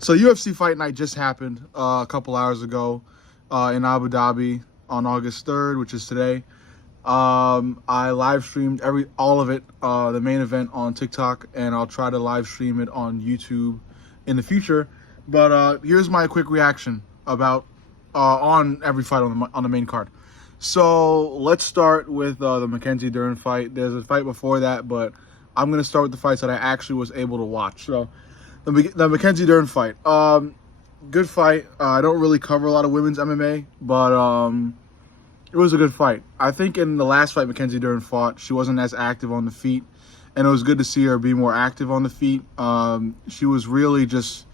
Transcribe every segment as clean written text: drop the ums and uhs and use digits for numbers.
So UFC Fight Night just happened a couple hours ago in Abu Dhabi on August 3rd, which is today. I live streamed all of it, the main event on TikTok, and I'll try to live stream it on YouTube in the future. But here's my quick reaction about on every fight on the main card. So let's start with the Mackenzie Dern fight. There's a fight before that, but I'm gonna start with the fights that I actually was able to watch. So the Mackenzie Dern fight, good fight. I don't really cover a lot of women's MMA, but it was a good fight. I think in the last fight Mackenzie Dern fought, she wasn't as active on the feet, and it was good to see her be more active on the feet. She was really just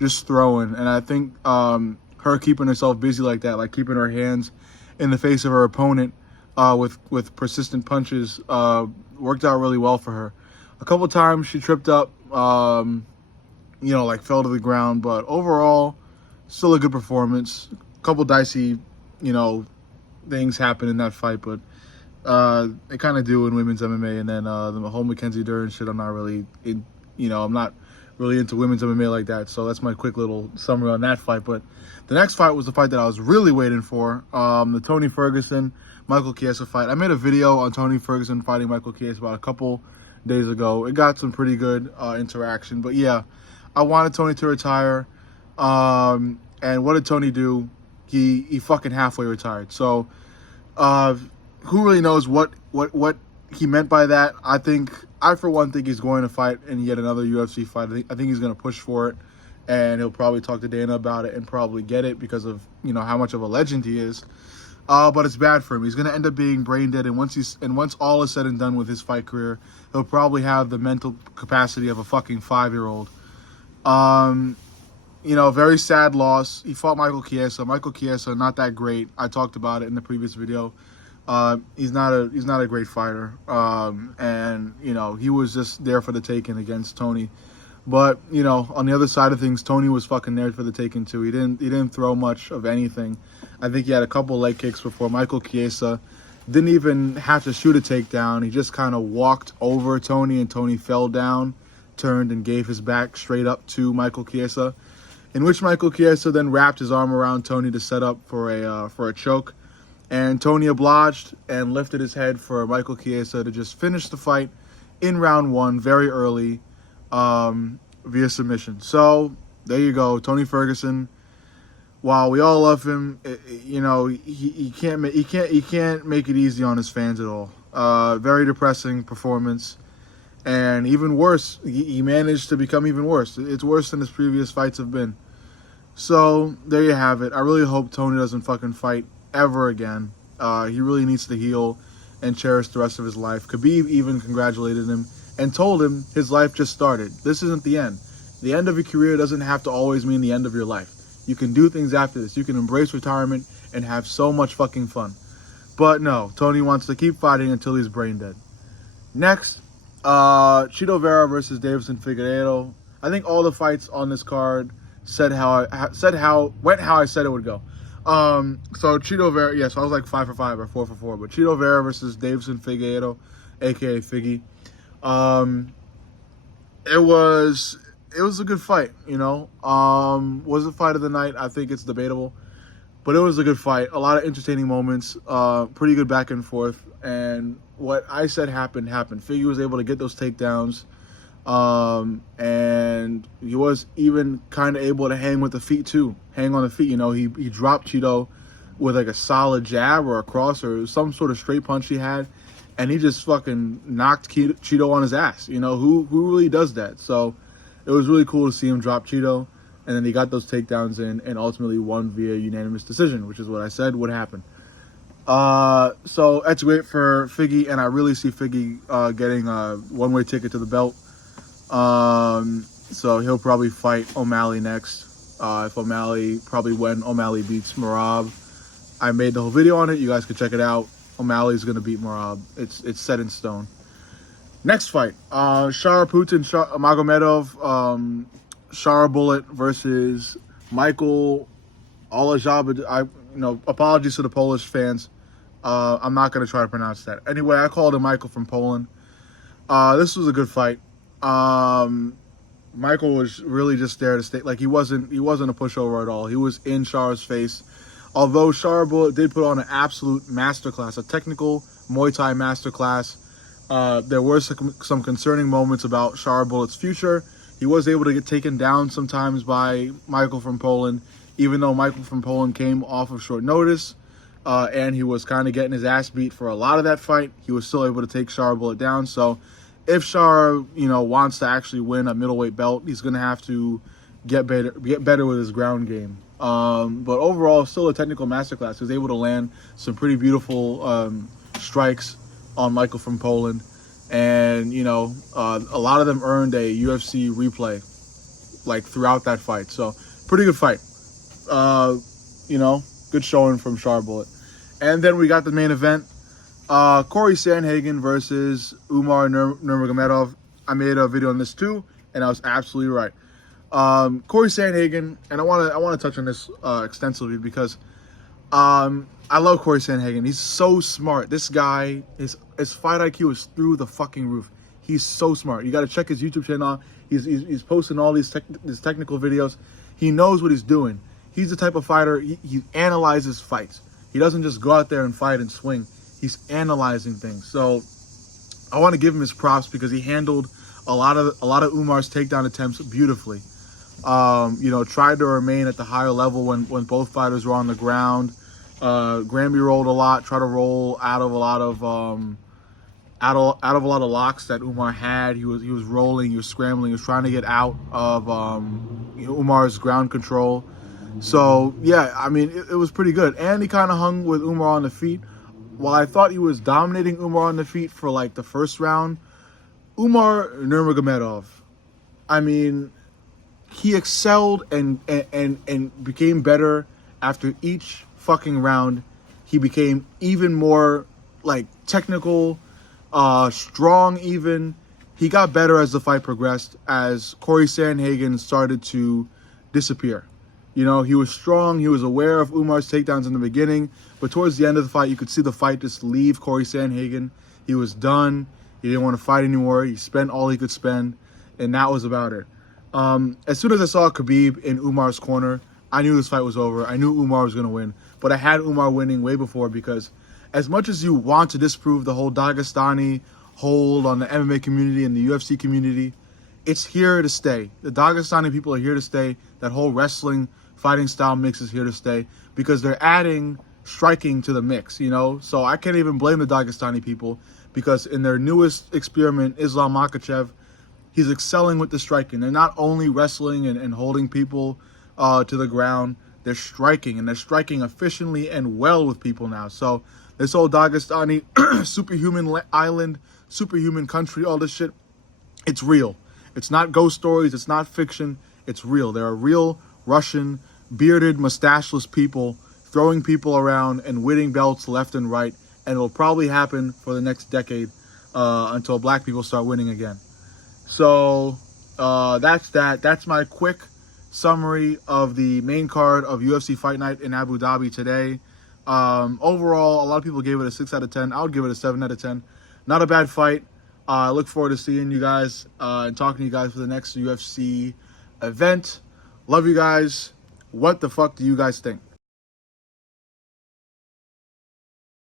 throwing, and I think her keeping herself busy like that, like keeping her hands in the face of her opponent with persistent punches, worked out really well for her. A couple times she tripped up, like fell to the ground, but overall, still a good performance. A couple dicey, things happen in that fight, but they kind of do in women's MMA. And then the whole Mackenzie Dern shit, I'm not really into women's MMA like that. So that's my quick little summary on that fight. But the next fight was the fight that I was really waiting for, the Tony Ferguson Michael Chiesa fight. I made a video on Tony Ferguson fighting Michael Chiesa about a couple days ago. It got some pretty good interaction, but yeah, I wanted Tony to retire. And what did Tony do? He fucking halfway retired. So who really knows what he meant by that? I for one think he's going to fight in yet another UFC fight. I think he's going to push for it, and he'll probably talk to Dana about it and probably get it because of how much of a legend he is. But it's bad for him. He's going to end up being brain dead, and once all is said and done with his fight career, he'll probably have the mental capacity of a fucking 5-year-old. Very sad loss. He fought Michael Chiesa. Michael Chiesa, not that great. I talked about it in the previous video. He's not a great fighter. And he was just there for the taking against Tony. But on the other side of things, Tony was fucking there for the taking too. He didn't throw much of anything. I think he had a couple leg kicks before. Michael Chiesa didn't even have to shoot a takedown. He just kind of walked over Tony, and Tony fell down, turned, and gave his back straight up to Michael Chiesa, in which Michael Chiesa then wrapped his arm around Tony to set up for a choke. And Tony obliged and lifted his head for Michael Chiesa to just finish the fight in round one very early via submission. So there you go, Tony Ferguson. While we all love him, he can't make it easy on his fans at all. Very depressing performance, and even worse, he managed to become even worse. It's worse than his previous fights have been. So there you have it. I really hope Tony doesn't fucking fight ever again. He really needs to heal and cherish the rest of his life. Khabib even congratulated him and told him his life just started. This isn't the end. The end of your career doesn't have to always mean the end of your life. You can do things after this. You can embrace retirement and have so much fucking fun. But no, Tony wants to keep fighting until he's brain dead. Next, Chito Vera versus Deiveson Figueiredo. I think all the fights on this card went how I said it would go. So Chito Vera, yes, I was like 5 for 5 or 4 for 4, but Chito Vera versus Deiveson Figueiredo, aka Figgy. It was a good fight, Was it fight of the night? I think it's debatable, but it was a good fight. A lot of entertaining moments, pretty good back and forth, and what I said happened. Figgy was able to get those takedowns, and he was even kind of able to hang with the feet too. Hang on the feet, he dropped Chito with like a solid jab or a cross or some sort of straight punch he had, and he just fucking knocked Chito on his ass. Who really does that? So it was really cool to see him drop Chito, and then he got those takedowns in and ultimately won via unanimous decision, which is what I said would happen. So that's great for Figgy, and I really see Figgy getting a one-way ticket to the belt. So he'll probably fight O'Malley next. If O'Malley, probably when O'Malley beats Merab. I made the whole video on it. You guys can check it out. O'Malley's going to beat Merab. It's set in stone. Next fight, Sharaputin Magomedov, Shara Bullet versus Michael Olajabadze. Apologies to the Polish fans. I'm not going to try to pronounce that. Anyway, I called him Michael from Poland. This was a good fight. Michael was really just there to stay. Like he wasn't a pushover at all. He was in Char's face. Although Char Bullet did put on an absolute masterclass, a technical Muay Thai masterclass. There were some concerning moments about Char Bullet's future. He was able to get taken down sometimes by Michael from Poland, even though Michael from Poland came off of short notice, and he was kind of getting his ass beat for a lot of that fight. He was still able to take Char Bullet down. So if Char, wants to actually win a middleweight belt, he's going to have to get better with his ground game. But overall, still a technical masterclass. He was able to land some pretty beautiful strikes on Michael from Poland. And, a lot of them earned a UFC replay, like, throughout that fight. So, pretty good fight. Good showing from Char Bullet. And then we got the main event. Corey Sandhagen versus Umar Nurmagomedov. I made a video on this too, and I was absolutely right. Corey Sandhagen, and I want to touch on this extensively because I love Corey Sandhagen. He's so smart. This guy, his fight IQ is through the fucking roof. He's so smart. You got to check his YouTube channel. He's posting all these technical videos. He knows what he's doing. He's the type of fighter, he analyzes fights. He doesn't just go out there and fight and swing. He's analyzing things. So I want to give him his props because he handled a lot of Umar's takedown attempts beautifully. Tried to remain at the higher level when both fighters were on the ground. Granby rolled a lot, tried to roll out of a lot of locks that Umar had. He was rolling, he was scrambling, he was trying to get out of Umar's ground control. So yeah, I mean it was pretty good. And he kind of hung with Umar on the feet. While I thought he was dominating Umar on the feet for like the first round, Umar Nurmagomedov, I mean, he excelled and became better after each fucking round. He became even more like technical, strong even. He got better as the fight progressed, as Corey Sandhagen started to disappear. He was strong. He was aware of Umar's takedowns in the beginning, but towards the end of the fight, you could see the fight just leave Corey Sandhagen. He was done. He didn't want to fight anymore. He spent all he could spend, and that was about it. As soon as I saw Khabib in Umar's corner, I knew this fight was over. I knew Umar was going to win, but I had Umar winning way before because as much as you want to disprove the whole Dagestani hold on the MMA community and the UFC community, it's here to stay. The Dagestani people are here to stay. That whole wrestling fighting style mix is here to stay because they're adding striking to the mix, So I can't even blame the Dagestani people because in their newest experiment, Islam Makhachev, he's excelling with the striking. They're not only wrestling and holding people to the ground, they're striking, and they're striking efficiently and well with people now. So this whole Dagestani superhuman island, superhuman country, all this shit, it's real. It's not ghost stories. It's not fiction. It's real. There are real Russian, bearded, mustacheless people throwing people around and winning belts left and right. And it'll probably happen for the next decade until black people start winning again. So that's that. That's my quick summary of the main card of UFC Fight Night in Abu Dhabi today. Overall, a lot of people gave it a 6 out of 10. I would give it a 7 out of 10. Not a bad fight. I look forward to seeing you guys and talking to you guys for the next UFC event. Love you guys. What the fuck do you guys think?